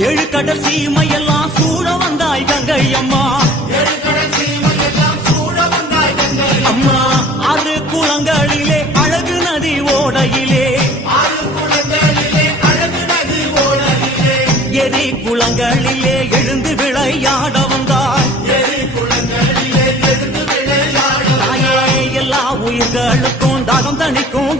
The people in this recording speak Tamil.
ஏழு கடல் சீமையெல்லாம் சூழ வந்தாய் கங்கை அம்மா. அம்மா ஆறு குளங்களிலே அழகு நதி ஓடையிலே எரி குளங்களிலே எழுந்து விளையாட வந்தாய். எல்லா உயிர்களுக்கும் தாகம் தணிக்கும்